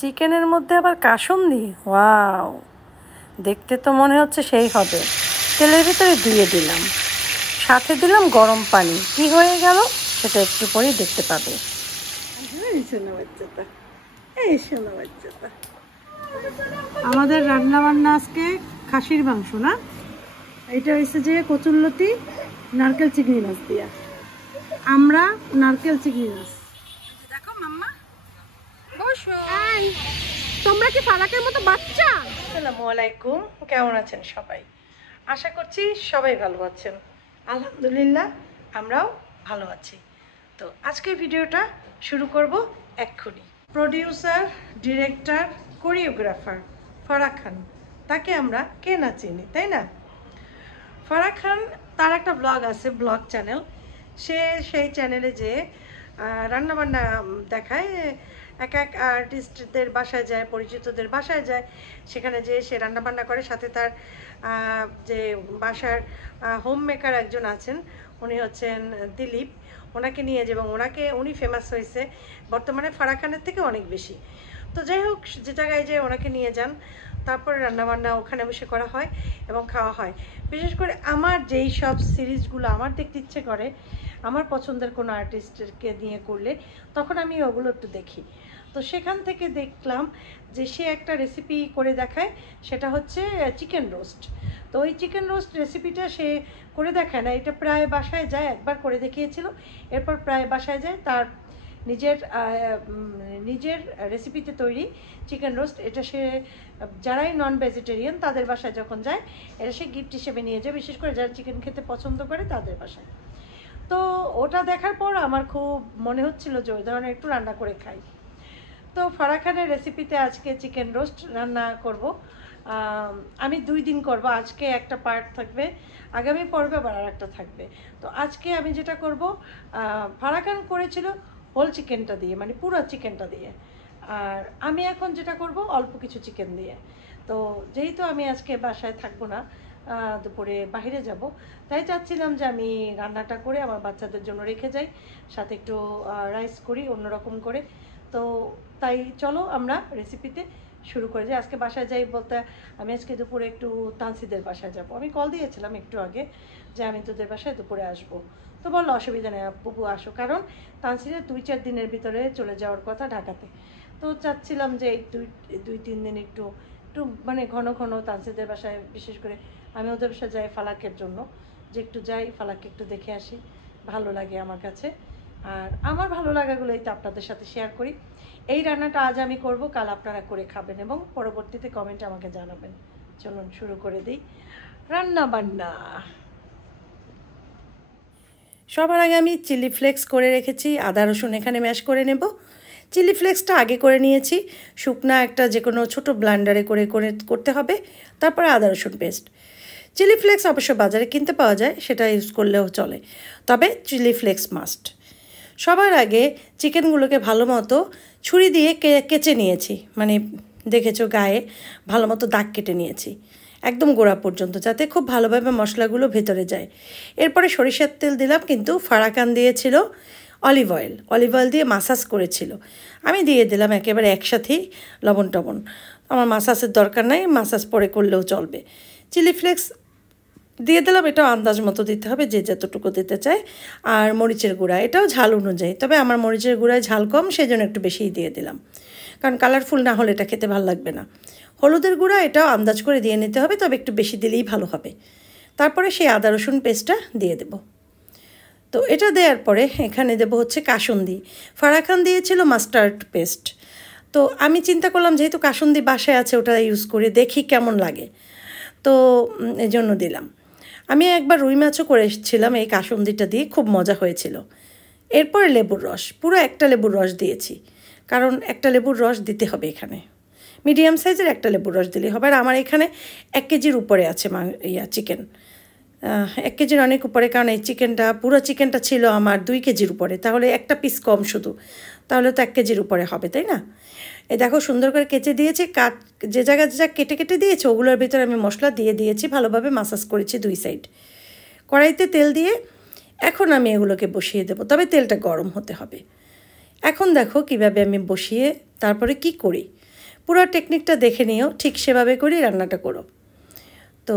চিকেনের মধ্যে আবার কাসুন্দি, ওয়াও, দেখতে তো মনে হচ্ছে সেই হবে। তেলের ভিতরে দিয়ে দিলাম, সাথে দিলাম গরম পানি। কি হয়ে গেল সেটা একটু পরেই দেখতে পাবে। আমাদের রান্না বান্না আজকে খাসির মাংস না, এটা হয়েছে যে কচুরলতি নারকেল চিংড়ি মাছ দিয়া। আমরা নারকেল চিংড়ি মাছ। দেখো মাম্মা, বসো। তোমরা কি ফালাকের মতো বাচ্চা? আসসালামু আলাইকুম, কেমন আছেন সবাই? আশা করছি সবাই ভালো আছেন। আলহামদুলিল্লাহ আমরাও ভালো আছি। তো আজকের ভিডিওটা শুরু করব এক্ষুনি। প্রডিউসার, ডিরেক্টর, কোরিওগ্রাফার ফারাক খান, তাকে আমরা কে না চিনি, তাই না? ফারাক খান, তার একটা ব্লগ আছে, ব্লগ চ্যানেল। সেই চ্যানেলে যে রান্নাবান্না দেখায়, এক এক আর্টিস্টদের বাসায় যায়, পরিচিতদের বাসায় যায়, সেখানে যেয়ে সে রান্নাবান্না করে। সাথে তার যে বাসার হোম মেকার একজন আছেন, উনি হচ্ছেন দিলীপ, ওনাকে নিয়ে যে, এবং উনি ফেমাস হয়েছে বর্তমানে ফারাক খানের থেকে অনেক বেশি। তো যাই হোক, যে জায়গায় যে ওনাকে নিয়ে যান, তারপরে রান্নাবান্না ওখানে বসে করা হয় এবং খাওয়া হয়। বিশেষ করে আমার যেই সব সিরিজগুলো আমার দেখতে ইচ্ছে করে, আমার পছন্দের কোনো আর্টিস্টকে নিয়ে করলে, তখন আমি ওগুলো একটু দেখি। তো সেখান থেকে দেখলাম যে সে একটা রেসিপি করে দেখায়, সেটা হচ্ছে চিকেন রোস্ট। তো ওই চিকেন রোস্ট রেসিপিটা সে করে দেখায় না, এটা প্রায় বাসায় যায়, একবার করে দেখিয়েছিল, এরপর প্রায় বাসায় যায় তার নিজের রেসিপিতে তৈরি চিকেন রোস্ট। এটা সে যারাই নন ভেজিটেরিয়ান তাদের বাসায় যখন যায়, এটা সে গিফট হিসেবে নিয়ে যায়, বিশেষ করে যারা চিকেন খেতে পছন্দ করে তাদের বাসায়। তো ওটা দেখার পর আমার খুব মনে হচ্ছিল যে ওই ধরনের একটু রান্না করে খাই। তো ফারাক খানের রেসিপিতে আজকে চিকেন রোস্ট রান্না করব। আমি 2 দিন করব, আজকে একটা পার্ট থাকবে, আগামী পর্বে আবার আর একটা থাকবে। তো আজকে আমি যেটা করব, ফারাক খান করেছিল হোল চিকেনটা দিয়ে, মানে পুরো চিকেনটা দিয়ে, আর আমি এখন যেটা করব অল্প কিছু চিকেন দিয়ে। তো যেহেতু আমি আজকে বাসায় থাকবো না, দুপুরে বাইরে যাব, তাই চাচ্ছিলাম যে আমি রান্নাটা করে আমার বাচ্চাদের জন্য রেখে যাই, সাথে একটু রাইস করি অন্যরকম করে। তো তাই চলো আমরা রেসিপিতে শুরু করে যাই। আজকে বাসায় যাই বলতে, আমি আজকে দুপুরে একটু তানসিদের বাসায় যাব। আমি কল দিয়েছিলাম একটু আগে যে আমি তোদের বাসায় দুপুরে আসব। তো বললো অসুবিধা নেই বুবু আসো, কারণ তানসিদের 2-4 দিনের ভিতরে চলে যাওয়ার কথা ঢাকাতে। তো চাচ্ছিলাম যে এই 2-3 দিন একটু একটু মানে ঘন ঘন তানসিদের বাসায়, বিশেষ করে আমি ওদের বাসায় যাই ফালাকের জন্য, যে একটু যাই ফালাককে একটু দেখে আসি, ভালো লাগে আমার কাছে। আর আমার ভালো লাগাগুলোই তো আপনাদের সাথে শেয়ার করি। এই রান্নাটা আজ আমি করব, কাল আপনারা করে খাবেন এবং পরবর্তীতে কমেন্টে আমাকে জানাবেন। চলুন শুরু করে দিই রান্না বান্না। সবার আগে আমি চিলি ফ্লেক্স করে রেখেছি, আদা রসুন এখানে ম্যাশ করে নেব। চিলি ফ্লেক্সটা আগে করে নিয়েছি, শুকনা একটা যে কোনো ছোটো ব্লান্ডারে করে করতে হবে। তারপরে আদা রসুন পেস্ট। চিলি ফ্লেক্স অবশ্য বাজারে কিনতে পাওয়া যায়, সেটা ইউজ করলেও চলে, তবে চিলি ফ্লেক্স মাস্ট। সবার আগে চিকেনগুলোকে ভালো মতো ছুরি দিয়ে কেচে নিয়েছি, মানে দেখেছো গায়ে ভালো মতো দাগ কেটে নিয়েছি একদম গোড়া পর্যন্ত, যাতে খুব ভালোভাবে মশলাগুলো ভেতরে যায়। এরপরে সরিষার তেল দিলাম, কিন্তু ফারাক খান দিয়েছিল অলিভ অয়েল দিয়ে মাসাজ করেছিল। আমি দিয়ে দিলাম একেবারে একসাথেই লবণ টবণ। আমার মাসাজের দরকার নাই, মাসাজ পরে করলেও চলবে। চিলি ফ্লেক্স দিয়ে দিলাম, এটাও আন্দাজ মতো দিতে হবে, যে যতটুকু দিতে চায়। আর মরিচের গুঁড়া, এটাও ঝাল অনুযায়ী, তবে আমার মরিচের গুঁড়ায় ঝাল কম, সেই জন্য একটু বেশিই দিয়ে দিলাম, কারণ কালারফুল না হলে এটা খেতে ভালো লাগবে না। হলুদের গুঁড়া এটাও আন্দাজ করে দিয়ে নিতে হবে, তবে একটু বেশি দিলেই ভালো হবে। তারপরে সেই আদা রসুন পেস্টটা দিয়ে দেব। তো এটা দেওয়ার পরে এখানে দেবো হচ্ছে কাসুন্দি। ফারাক খান দিয়েছিল মাস্টার্ড পেস্ট। তো আমি চিন্তা করলাম যেহেতু কাসুন্দি বাসায় আছে, ওটা ইউজ করে দেখি কেমন লাগে, তো এজন্য দিলাম। আমি একবার রুই মাছও করে এসেছিলাম এই কাসুন্দিটা দিয়ে, খুব মজা হয়েছিল। এরপরে লেবুর রস, পুরো একটা লেবুর রস দিয়েছি, কারণ একটা লেবুর রস দিতে হবে এখানে, মিডিয়াম সাইজের একটা লেবুর রস দিলেই হবে। আর আমার এখানে 1 কেজির উপরে আছে চিকেন, 1 কেজির অনেক উপরে, কারণ এই চিকেনটা পুরো চিকেনটা ছিল আমার 2 কেজির উপরে, তাহলে একটা পিস কম শুধু, তাহলে তো 1 কেজির উপরে হবে, তাই না? এই দেখো সুন্দর করে কেচে দিয়েছি, যে জায়গায় যা কেটে কেটে দিয়েছে ওগুলোর ভিতরে আমি মশলা দিয়ে দিয়েছি, ভালোভাবে মাসাজ করেছি 2 সাইড। কড়াইতে তেল দিয়ে এখন আমি এগুলোকে বসিয়ে দেবো, তবে তেলটা গরম হতে হবে। এখন দেখো কিভাবে আমি বসিয়ে তারপরে কি করি। পুরো টেকনিকটা দেখে নিও, ঠিক সেভাবে করেই রান্নাটা করো। তো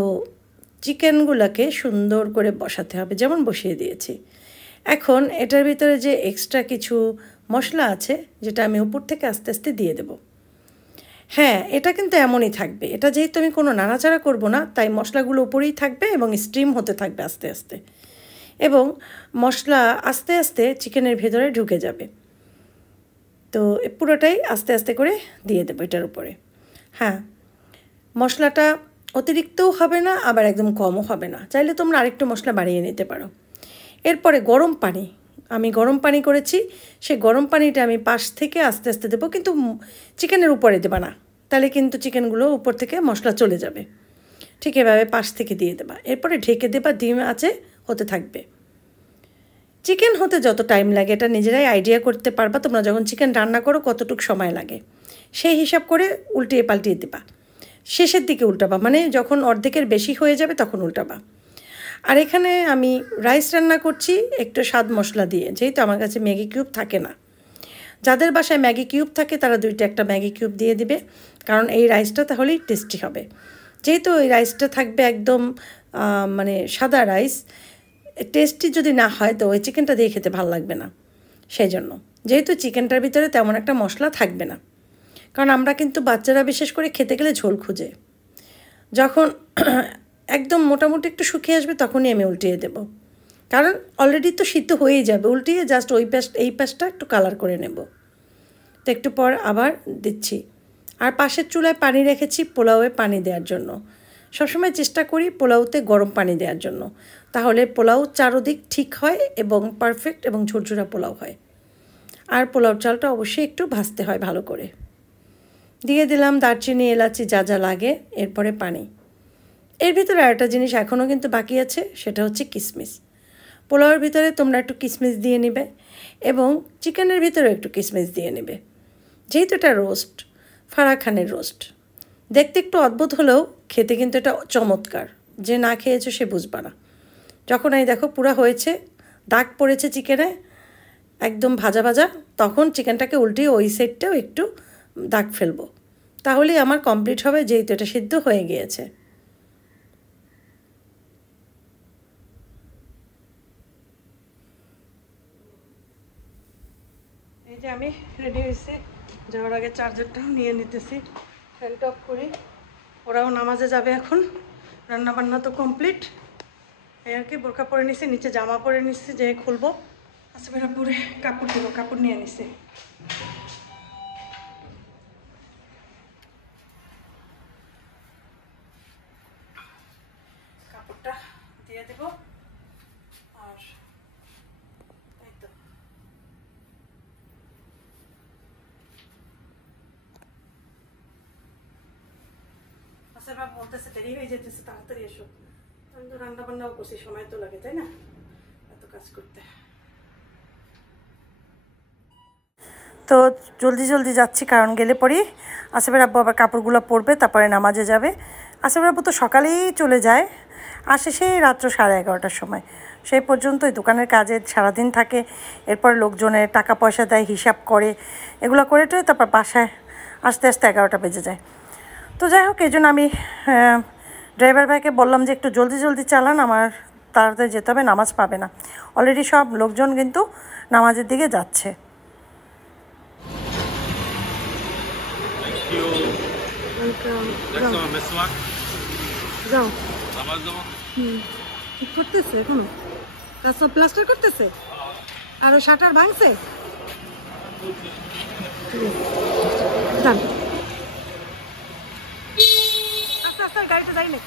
চিকেনগুলোকে সুন্দর করে বসাতে হবে, যেমন বসিয়ে দিয়েছি। এখন এটার ভিতরে যে এক্সট্রা কিছু মশলা আছে, যেটা আমি উপর থেকে আস্তে আস্তে দিয়ে দেব। হ্যাঁ, এটা কিন্তু এমনই থাকবে। এটা যেহেতু আমি কোনো নাড়াচাড়া করব না, তাই মশলাগুলো উপরেই থাকবে এবং স্টিম হতে থাকবে আস্তে আস্তে, এবং মশলা আস্তে আস্তে চিকেনের ভেতরে ঢুকে যাবে। তো পুরোটাই আস্তে আস্তে করে দিয়ে দেবো এটার উপরে। হ্যাঁ, মশলাটা অতিরিক্তও হবে না, আবার একদম কমও হবে না। চাইলে তোমরা আরেকটু মশলা বাড়িয়ে নিতে পারো। এরপরে গরম পানি, আমি গরম পানি করেছি, সেই গরম পানিটা আমি পাশ থেকে আস্তে আস্তে দেবো, কিন্তু চিকেনের উপরে দেবা না, তাহলে কিন্তু চিকেনগুলো উপর থেকে মশলা চলে যাবে। ঠিক এভাবে পাশ থেকে দিয়ে দেবা, এরপরে ঢেকে দেবা, ডিম আছে হতে থাকবে। চিকেন হতে যত টাইম লাগে এটা নিজেরাই আইডিয়া করতে পারবা তোমরা, যখন চিকেন রান্না করো কতটুকু সময় লাগে সেই হিসাব করে উল্টিয়ে পাল্টিয়ে দেবা। শেষের দিকে উল্টাবা, মানে যখন অর্ধেকের বেশি হয়ে যাবে তখন উল্টাবা। আর এখানে আমি রাইস রান্না করছি একটু স্বাদ মশলা দিয়ে, যেহেতু আমার কাছে ম্যাগি কিউব থাকে না। যাদের বাসায় ম্যাগি কিউব থাকে তারা 2টা একটা ম্যাগি কিউব দিয়ে দিবে, কারণ এই রাইসটা তাহলেই টেস্টি হবে। যেহেতু এই রাইসটা থাকবে একদম মানে সাদা রাইস, টেস্টি যদি না হয় তো ওই চিকেনটা দিয়ে খেতে ভালো লাগবে না। সেই জন্য যেহেতু চিকেনটার ভিতরে তেমন একটা মশলা থাকবে না, কারণ আমরা কিন্তু বাচ্চারা বিশেষ করে খেতে গেলে ঝোল খুঁজে। যখন একদম মোটামুটি একটু শুকিয়ে আসবে তখনই আমি উল্টিয়ে দেব, কারণ অলরেডি তো সিদ্ধ হয়েই যাবে। উল্টিয়ে জাস্ট এই পাশটা একটু কালার করে নেব। তো একটু পর আবার দিচ্ছি। আর পাশের চুলায় পানি রেখেছি পোলাওয়ে পানি দেওয়ার জন্য। সবসময় চেষ্টা করি পোলাওতে গরম পানি দেওয়ার জন্য, তাহলে পোলাও চারোদিক ঠিক হয় এবং পারফেক্ট এবং ঝুরঝুরা পোলাও হয়। আর পোলাও চালটা অবশ্যই একটু ভাজতে হয় ভালো করে। দিয়ে দিলাম দারচিনি, এলাচি, যা যা লাগে, এরপরে পানি। এর ভিতরে আরেকটা জিনিস এখনও কিন্তু বাকি আছে, সেটা হচ্ছে কিশমিশ। পোলাওয়ের ভিতরে তোমরা একটু কিশমিশ দিয়ে নেবে এবং চিকেনের ভিতরেও একটু কিশমিশ দিয়ে নেবে। যেহেতু এটা রোস্ট, ফারাহ খানের রোস্ট, দেখতে একটু অদ্ভুত হলেও খেতে কিন্তু এটা চমৎকার। যে না খেয়েছো সে বুঝবা না। যখন এই দেখো পুরা হয়েছে, দাগ পড়েছে চিকেনে একদম ভাজা ভাজা, তখন চিকেনটাকে উল্টিয়ে ওই সাইডটাও একটু দাগ ফেলবো, তাহলেই আমার কমপ্লিট হবে, যেহেতু এটা সিদ্ধ হয়ে গিয়েছে। এই যে আমি রেডি হয়েছি, যাওয়ার আগে চার্জারটাও নিয়ে নিতেছি, ফ্যানটা অফ করি। ওরাও নামাজে যাবে এখন, রান্নাবান্না তো কমপ্লিট। এই আর কি, বোরকা পরে নিছি, নিচে জামা পরে নিচ্ছি, যে খুলবো। আচ্ছা বেরা পরে কাপড় দেবো, কাপড় নিয়ে নিছি। কাপড়টা দিয়ে দেবো। আর এই তো আচ্ছা বাবা বলতেছে দেরি হয়ে যেতেছে, তাড়াতাড়ি এসো। আমি তো রান্না বান্নাও করছি, সময় তো লাগে তাই না এত কাজ করতে। তো জলদি জলদি যাচ্ছি, কারণ গেলে পরেই আসিফের আব্বু আবার কাপড়গুলো পরবে, তারপরে নামাজে যাবে। আসিফের আব্বু তো সকালেই চলে যায়, আসে সেই রাত্র 11:30টার সময়। সেই পর্যন্তই দোকানের কাজে সারাদিন থাকে। এরপর লোকজনের টাকা পয়সা দেয়, হিসাব করে, এগুলো করে টরে তারপর বাসায় আস্তে আস্তে 11টা বেজে যায়। তো যাই হোক, এই জন্য আমি ড্রাইভার ভাইকে বললাম যে একটু জলদি জলদি চালান, আমার তাড়াতাড়ি যেতে হবে, নামাজ পাবে না। অলরেডি সব লোকজন কিন্তু নামাজের দিকে যাচ্ছে। যাও করতেছে এখনো কাজ, সব প্লাস্টার করতেছে, আর ওই শাটার ভাঙছে। গাড়িটা যাই না।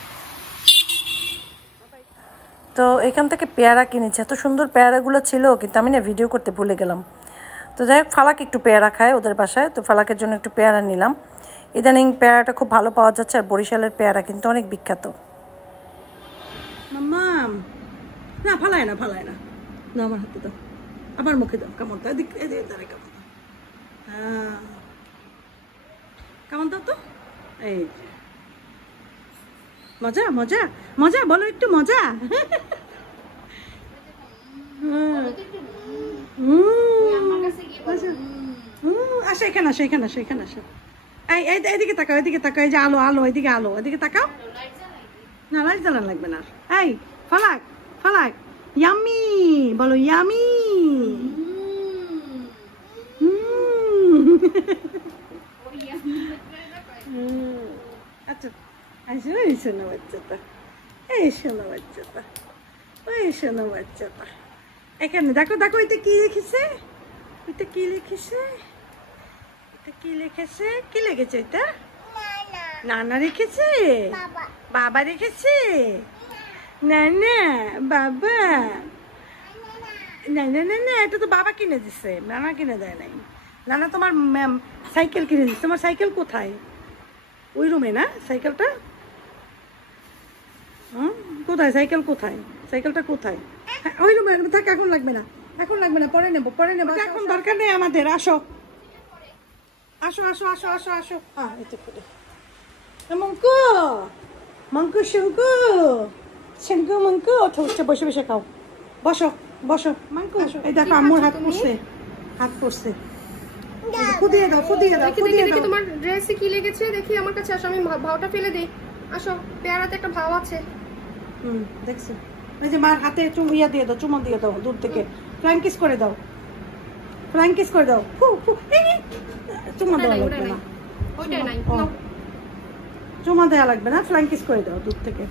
তো এখান থেকে পেয়ারা কিনেছি, এত সুন্দর পেয়ারাগুলো ছিল, কিন্তু আমি না ভিডিও করতে ভুলে গেলাম। তো যাই হোক, ফালাক একটু পেয়ারা খায় ওদের বাসায়, তো ফালাকের জন্য একটু পেয়ারা নিলাম। ইদানিং পেয়ারাটা খুব ভালো পাওয়া যাচ্ছে, আর বরিশালের পেয়ারা কিন্তু অনেক বিখ্যাত। মাম্মাম না, ফালায় না, ফালায় না, না আমার হাতে দাও, আবার মুখে দাও, কেমন দাও, দাঁড়ায় কেমন, হ্যাঁ কেমন দাও তো। এই মজা মজা মজা, বলো একটু মজা। আসো এখানে, আসো এখানে, আসো এখানে, আসো। এদিকে তাকাও, এদিকে তাকাও, এই যে আলো আলো, এদিকে আলো, এদিকে তাকাও। না লাইট জ্বালানো লাগবে না। এই ফালাক ফালাক, ইয়ামি বলো, ইয়ামি। আচ্ছা এই শোনো বাচ্চাটা, এই শোনো বাচ্চাটা, ওই শোনো বাচ্চাটা। এখানে দেখো দেখো, এটা কি লিখেছে, এটা কি লিখেছে, এটা কি লিখেছে, কি লিখেছে এটা? নানা রেখেছে, বাবা রেখেছে, না না বাবা, না না না না, এটা তো বাবা কিনে দিচ্ছে, নানা কিনে দেয় নাই। নানা তোমার সাইকেল কিনে দিচ্ছে। তোমার সাইকেল কোথায়? ওই রুমে না সাইকেলটা? কোথায় সাইকেল, কোথায় সাইকেলটা, কোথায়? ওই রুমে থাক, এখন লাগবে না, এখন লাগবে না, পরে নেবো, পরে নেবো, এখন দরকার নেই আমাদের। আসো আসো আসো আসো আসো আসো। হ্যাঁ এতে করে মঙ্কু, মঙ্কু শঙ্কু, শঙ্কু মঙ্কু, ওঠো, বসে বসে খাও, বসো বসো মঙ্কু। এই দেখো আম্মুর হাত পড়ছে, হাত পড়ছে। ফুদিয়ে দাও, ফুদিয়ে দাও, ফুদিয়ে দাও। তোমার ড্রেসে কি লেগেছে দেখি, আমার কাছে আসো, আমি ভাওটা ফেলে দেই। আসো, পেয়ারাতে একটা ভাও আছে। দেখছো, এই যে মার হাতে চুমিয়া দিয়ে দাও, চুমা দিয়ে দাও দূর থেকে, ফ্লাইং কিস করে দাও, ফ্লাইং কিস করে দাও। চুমা দেওয়া লাগবে না, ওইটাই নাই, চুমা দেওয়া লাগবে না, ফ্লাইং কিস করে দাও দূর থেকে।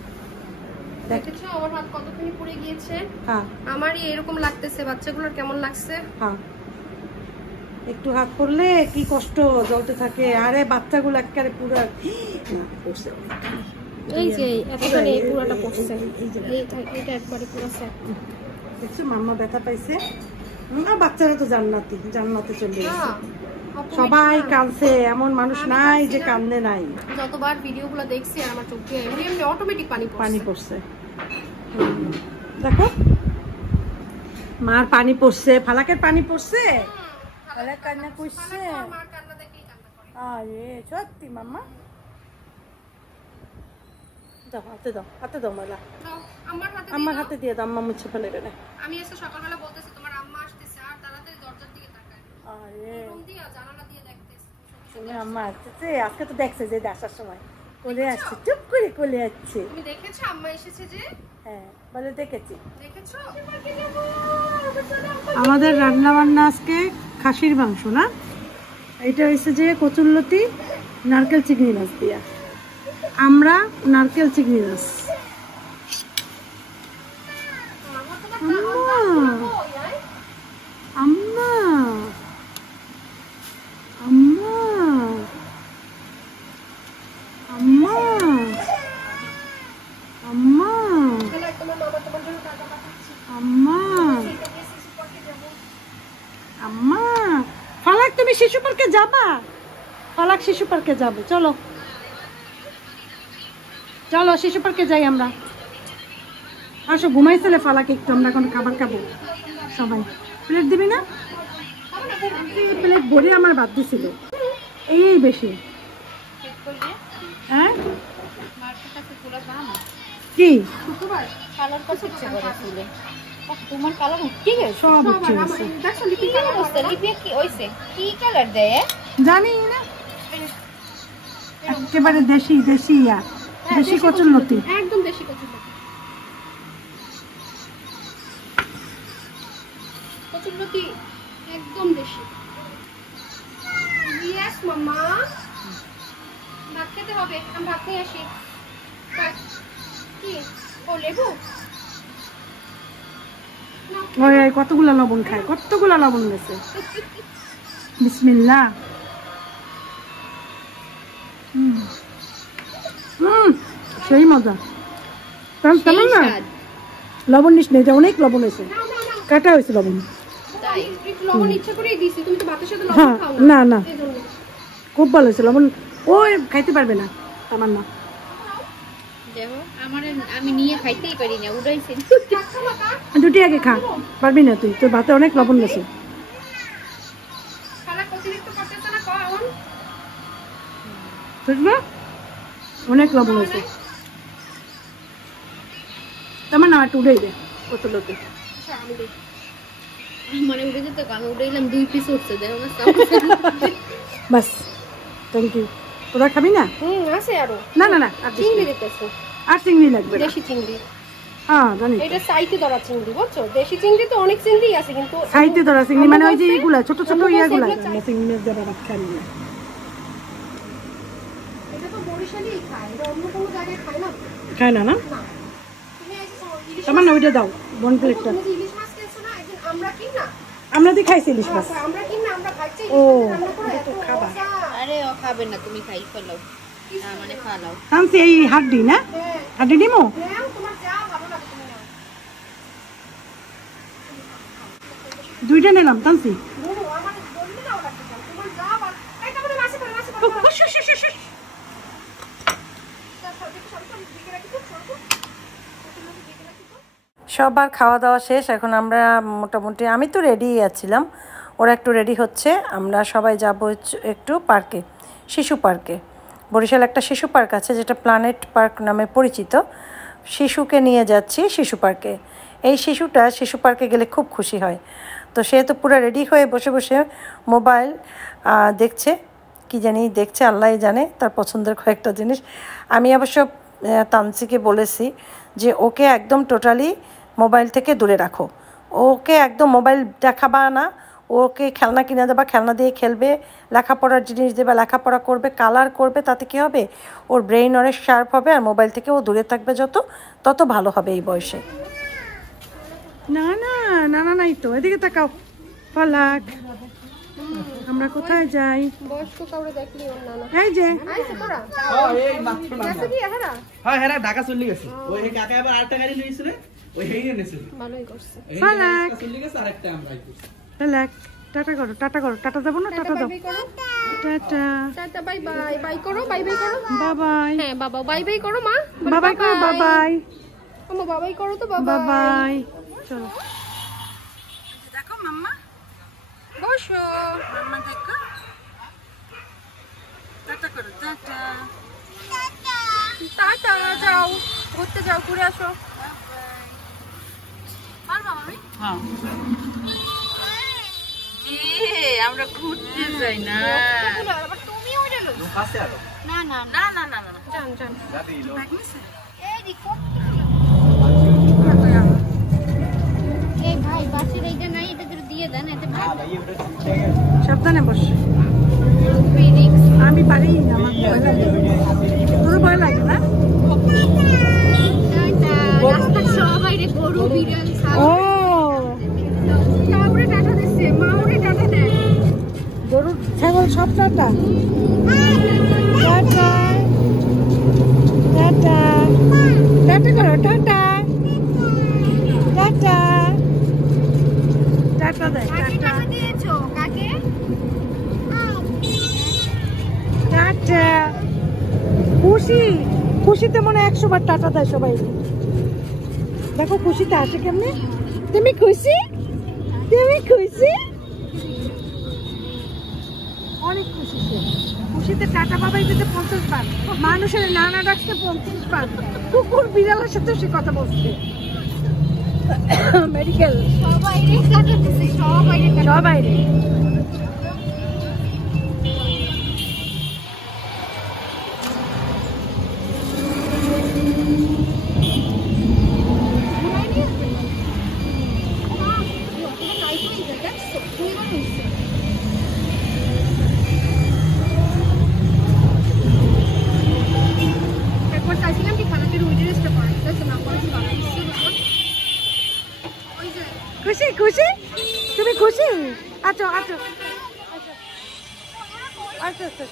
দেখেছো আমার হাত কতখানি পুড়ে গিয়েছে? হ্যাঁ আমারই এরকম লাগতেছে, বাচ্চাগুলোর কেমন লাগছে? হ্যাঁ, একটু হাত পড়লে কি কষ্ট, জ্বলতে থাকে। আরে বাচ্চাগুলো একেবারে পুরো পড়ছে, এই যে এতখানি পুরোটা পড়ছে, এইটা একবারে পুরো স্যাপ। দেখছো মাম্মা ব্যথা পাইছে। আর বাচ্চারা তো জান্নাতি, জান্নাতে চলে গেছে। সবাই কাঁদছে, এমন মানুষ নাই যে কান্দে নাই। যতবার ভিডিওগুলো দেখছি আর আমার চোখে এমনি অটোমেটিক পানি পড়ছে। দেখো মার পানি পড়ছে, ফালাকের পানি পড়ছে, ফালাক কান্না করছে। আরে সত্যি মাম্মা, দাও হাতে দাও, হাতে দাও মালা, আমার হাতে দিয়ে দাও, আম্মা মুছে ফেলে না। আমি এসে সকালবেলা বলতেছি তোমার আম্মা আসতেছে, আর তাড়াতাড়ি দরজার দিকে তাকায়। আরে রুম দিয়ে জানালা দিয়ে দেখতেছি তুমি আম্মা আসতেছে, আজকে তো দেখছে যে আসার সময় কোলে আসছে, চুপ করে কোলে আসছে। তুমি দেখেছো আম্মা এসেছে যে? হ্যাঁ বলে দেখেছি। দেখেছো? আমাদের রান্না বান্না আজকে খাসির মাংস না, এটা হয়েছে যে কচুরলতি নারকেল চিংড়ি মাছ দিয়া, আমরা নারকেল চিংড়ি মাছ। আম্মা আম্মা আম্মা আম্মা আম্মা আম্মা, ফালাক তুমি শিশু পার্কে যাবা? ফালাক শিশু পার্কে যাবে, চলো চলো শিশু পার্কে যাই আমরা। আসো, ঘুমাইছিলে ফালাক একটু, আমরা এখন খাবার খাবো সবাই। প্লেট দিবি না? প্লেট ভরে আমার বাদ দিছিল, এই বেশি। হ্যাঁ কি তোমার কালার উঠে গেছে, সব উঠে গেছে, কি কালার দেয় জানি না। একেবারে দেশি দেশি দেশি কচুরলতি, একদম দেশি কচুরলতি। কচুরলতি একদম দেশি। ইয়েস মাম্মা, ভাত খেতে হবে, আমি ভাত নিয়ে আসি। কি ও লেবু? ওই কতগুলা লবণ খায়, কতগুলা লবণ গেছে। বিসমিল্লাহ। সেই মজা, তেমন না লবণ নিস না, এটা অনেক লবণ হয়েছে, কাটা হয়েছে লবণ। লবণ ইচ্ছা করেই দিছি, তুমি তো ভাতের সাথে লবণ হ্যাঁ খাও না না, খুব ভালো হয়েছে লবণ। ও খাইতে পারবে না আমার না, আমার আমি নিয়ে খাইতেই পারি না, উড়াইছে। দুটি আগে খা, পারবি না তুই, তোর ভাতে অনেক লবণ গেছে। অনেক লবণ হয়েছে, তেমন না একটু উঠেই দে কচুরলতি। মানে উড়ে যেত, আমি উড়াইলাম 2 পিস উঠছে, দেখো বাস, থ্যাংক ইউ। ওরা খাবি না? আছে আরো। না না না, চিংড়ি দিতেছে। আর চিংড়ি লাগবে? দেশি চিংড়ি। হ্যাঁ জানি। এটা সাইতে ধরা চিংড়ি, বুঝছো? দেশি চিংড়ি তো অনেক চিংড়ি আছে, কিন্তু সাইতে ধরা চিংড়ি মানে ওই যে এইগুলা ছোট ছোট ইয়াগুলা, চিংড়ির যারা ভাত খাই না। এটা তো বরিশালেই খায়, এটা অন্য কোনো জায়গায় খায় না। খায় না না? তুমি এই যে ইলিশ আমার না ওইটা দাও, বন প্লেটটা। তুমি ইলিশ মাছ খেয়েছো না? একদিন আমরা কি না? আমরা তো খাইছি ইলিশ মাছ। আমরা কি না, আমরা খাইছি ও রান্না করে এত খাবার। আরে ও খাবে না, তুমি খাই ফেলাও। না মানে খালাও। তানসি এই হাড্ডি না? হাড্ডি দিমু? নাও, তোমার যা ভালো লাগে তুমি নাও। দুইটা নিলাম তানসি। বলো, আমার বলবি না ওটা কি, তোমার যা ভালো। এই তাহলে মাছে করে সবার খাওয়া দাওয়া শেষ। এখন আমরা মোটামুটি, আমি তো রেডি আছিলাম, ওরা একটু রেডি হচ্ছে। আমরা সবাই যাব একটু পার্কে, শিশু পার্কে। বরিশাল একটা শিশু পার্ক আছে যেটা প্ল্যানেট পার্ক নামে পরিচিত। শিশুকে নিয়ে যাচ্ছি শিশু পার্কে। এই শিশুটা শিশু পার্কে গেলে খুব খুশি হয়। তো সে তো পুরো রেডি হয়ে বসে বসে মোবাইল দেখছে, কি জানি দেখছে, আল্লাহই জানে, তার পছন্দের কয়েকটা জিনিস। আমি অবশ্য তানসিকে বলেছি যে ওকে একদম টোটালি মোবাইল থেকে দূরে রাখো, ওকে একদম মোবাইল দেখাবা না, ওকে খেলনা কিনে দেবা, খেলনা দিয়ে খেলবে, লেখাপড়ার জিনিস দেবা, লেখাপড়া করবে, কালার করবে, তাতে কী হবে, ওর ব্রেইন অনেক শার্প হবে, আর মোবাইল থেকে ও দূরে থাকবে তত ভালো হবে এই বয়সে। না না না না নাই তো, এদিকে তাকাও ফালাক, আমরা কোথায় যাই? বয়স্ক কাউরে দেখলি ওর নানা। এই যে আইছে তোরা? এই মাত্র গেছে কি হেরা? হ্যাঁ হেরা ঢাকা চলে গেছে। ওই কাকা আবার আরেকটা গাড়ি লইছিল, ওই হেই এনেছিল। ভালোই করছে। ফালাক চলে গেছে আরেকটা আমরা আইছি। ফালাক টাটা করো, টাটা করো, টাটা দেবো না, টাটা দাও, বাই করো। Tata, tata bye bye, bye করো, বাই বাই করো। বাবাই, হ্যাঁ বাবা বাই বাই করো মা। বাবাই করো, বাবাই, আমা বাবাই করো তো বাবা। বাবাই। চলো দেখো মাম্মা, বসো। মাম্মা দেখো, টাটা করো, টাটা, টাটা, যাও ঘুরতে যাও, ঘুরে আসো। হ্যাঁ আমরা ঘুরতে যাই না। আবার তুমিও গেলো? আছে আরো। না না না না না না। যান যান। গাড়ি লো। এই রিকো। এই ভাই বাসের এইটা নাই, এটা যদি দিয়ে দেন এতে ভালো। সাবধানে বস। খুবই রিস্ক। আমি পারি না, আমার ভয় লাগে। তোর ভয় লাগে না? রাস্তার সবাই রে গরু বিড়াল ও কাউরে টাটা দিচ্ছে, মাউরে টাটা দেয়। গরু ছাগল সব টাটা, টাটা, টাটা, টাটা করো, টাটা, টাটা, টাটা দেয়, টাটা, দিয়েছো কাকে? টাটা। খুশি, খুশিতে মনে হয় 100 বার টাটা দেয় সবাই। দেখো খুশিতে আসে কেমনে। তুমি খুশি, তুমি খুশি, অনেক খুশি সে। খুশিতে টাটা বাবাই দিতে 50 বার, মানুষের নানা ডাকতে 50 বার, কুকুর বিড়ালের সাথে সে কথা বলছে। মেডিকেল সবাই রে টাটা দিচ্ছে, সবাই রে টাটা। সবাই রে। একবার চাইছিলাম কি খানাকে ওই ড্রেসটা পরে, তো না পরে কি ভালো দিচ্ছে বাবা। ওই যে খুশি, খুশি, তুমি খুশি? আচ্ছা আচ্ছা আচ্ছা আচ্ছা,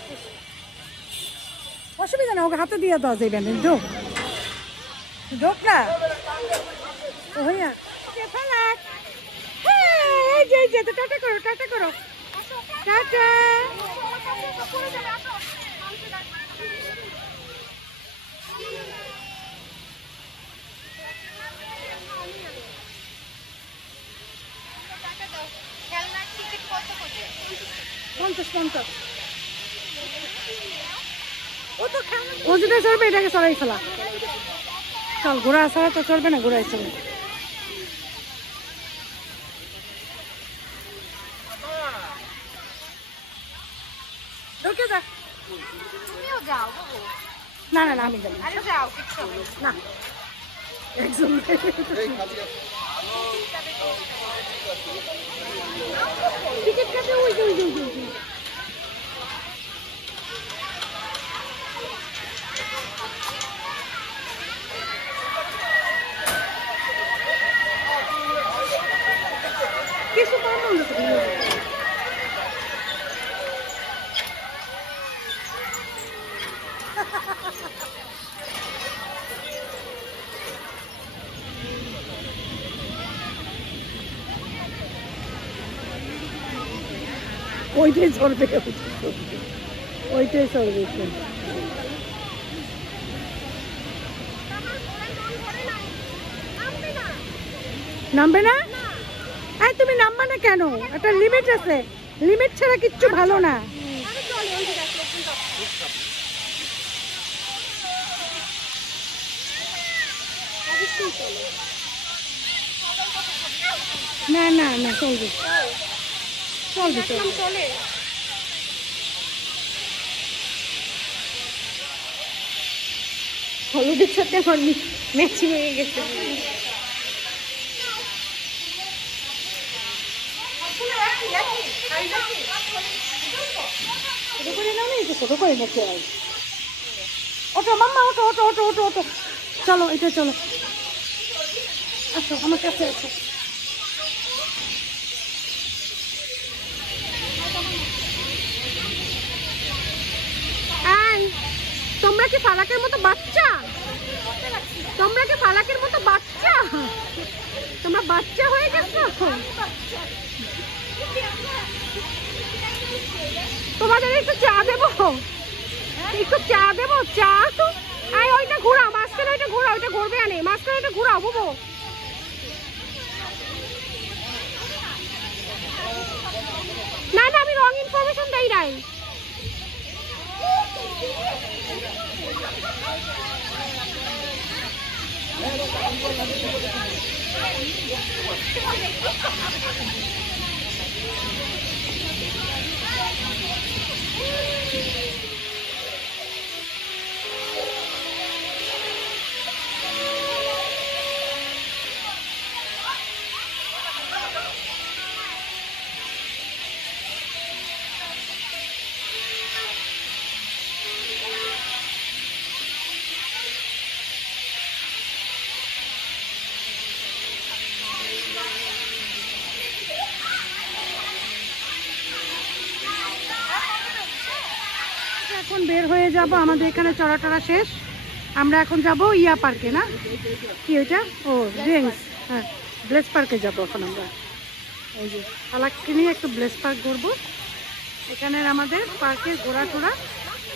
অসুবিধা না, ওকে হাতে দিয়ে দাও যাইবে না, ঢোক ঢোক না ও হইয়া। এই যে এই যে, টাটা করো, টাটা করো, টাটা। খেলনার টিকিট কত করে? 50 ও যেটা চড়বে এটাকে চড়াই ফেলা। চল, ঘোড়া ছাড়া তো চড়বে না, ঘোড়াই চড়বে। ঢুকে যা, তুমিও যাও বাবু। না না না আমি যাবো আরে যাও, কিচ্ছু হবে না। না একদম টিকিট কাটে ওই যে ওই যে ওই যে, ওই যে। কিছু পারলাম না তো। ওইটাই চলবে ওইটাই চলবে নামবে না? এই তুমি নামবে না কেন? একটা লিমিট আছে, লিমিট ছাড়া কিচ্ছু ভালো না। না না না চলবে চলবে চলবে চলে। হলুদের সাথে আমার ম্যাচিং হয়ে গেছে। ছোট করে নাকি ওটো মাম্মা ওটো ওটো ওটো ওটো ওটো চলো এটা চলো আসো আমার কাছে আসো। তোমরা কি ফালাকের মতো বাচ্চা? তোমরা কি ফালাকের মতো বাচ্চা? তোমরা বাচ্চা হয়ে গেছো? তোমাদের একটু চা দেবো, একটু চা দেবো, চা। আয় ওইটা ঘোরাও, মাঝখানে ওইটা ঘোরাও, ওইটা ঘুরবে আনে, মাঝখানে ওইটা ঘোরাও বুবু। না না আমি রং ইনফরমেশন দেই নাই। এখন বের হয়ে যাব, আমাদের এখানে চড়াটড়া শেষ। আমরা এখন যাব ইয়া পার্কে, না কি ওইটা, ও ড্রিঙ্কস, হ্যাঁ ব্লেস পার্কে যাবো এখন আমরা। ওই যে পালাককে নিয়ে একটু ব্লেস পার্ক ঘুরবো। এখানের আমাদের পার্কে ঘোরাটোরা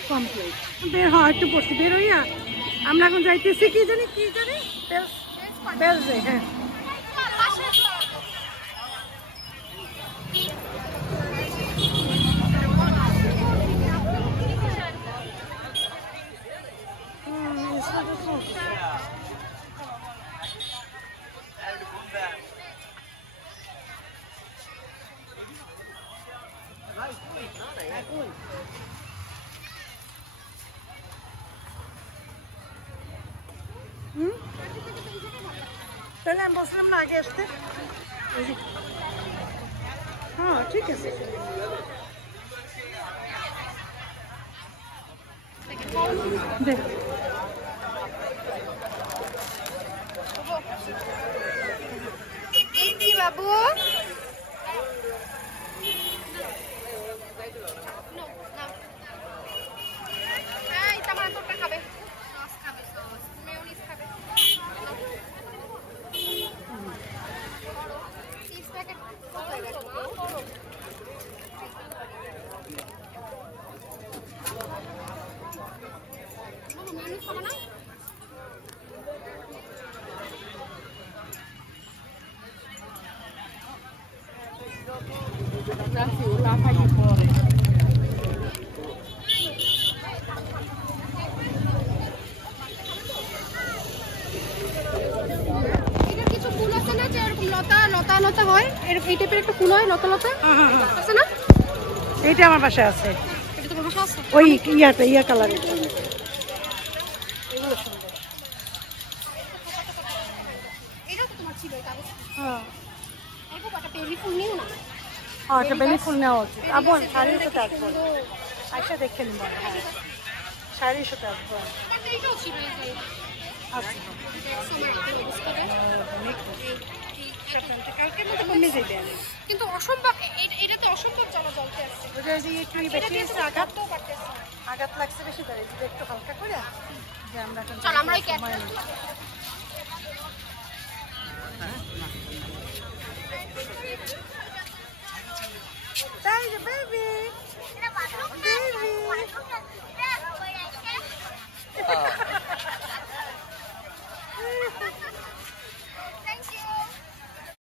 কমপ্লিট। বের হয় একটু পড়ছি, বের হইয়া আমরা এখন যাইতেছি কি জানি বেলজে, হ্যাঁ তাহলে আমি বলছিলাম না আগে আসতে। হ্যাঁ ঠিক আছে। দেখ বাবু খাবে, মেয়োনিজ খাবে। চিজ প্যাকেট কোথায় রাখবো? মেয়োনিজ খাবে না? লতা লতা হয়, এই টাইপের একটা ফুল হয়, লতা লতা আছে না? এইটা আমার বাসায় আছে। এটা তোমার ভাষা আছে ওই ইয়া কালারের এগুলো সুন্দর। এটাও তো তোমার ছিল এটা হ্যাঁ এই বাবাটা বেলি ফুল নিও না এটা বেলি ফুল নেওয়া উচিত। আবার শাড়ির সাথে আসবো, আচ্ছা দেখে নিব। শাড়ির সাথে আসবো। বাট এইটাও ছিল এই যে আচ্ছা সময় কালকের মধ্যে কমে যাবে। কিন্তু অসম্ভব এটাতে অসম্ভব জ্বালা জ্বলতে আসছে ওটা দিয়ে একটু বেশি হয়েছে, আঘাত তো পারতেছি না আঘাত লাগছে বেশি, তাই একটু হালকা করে যে আমরা এখন চল আমরা ওই সময় ক্যাটটা নেই।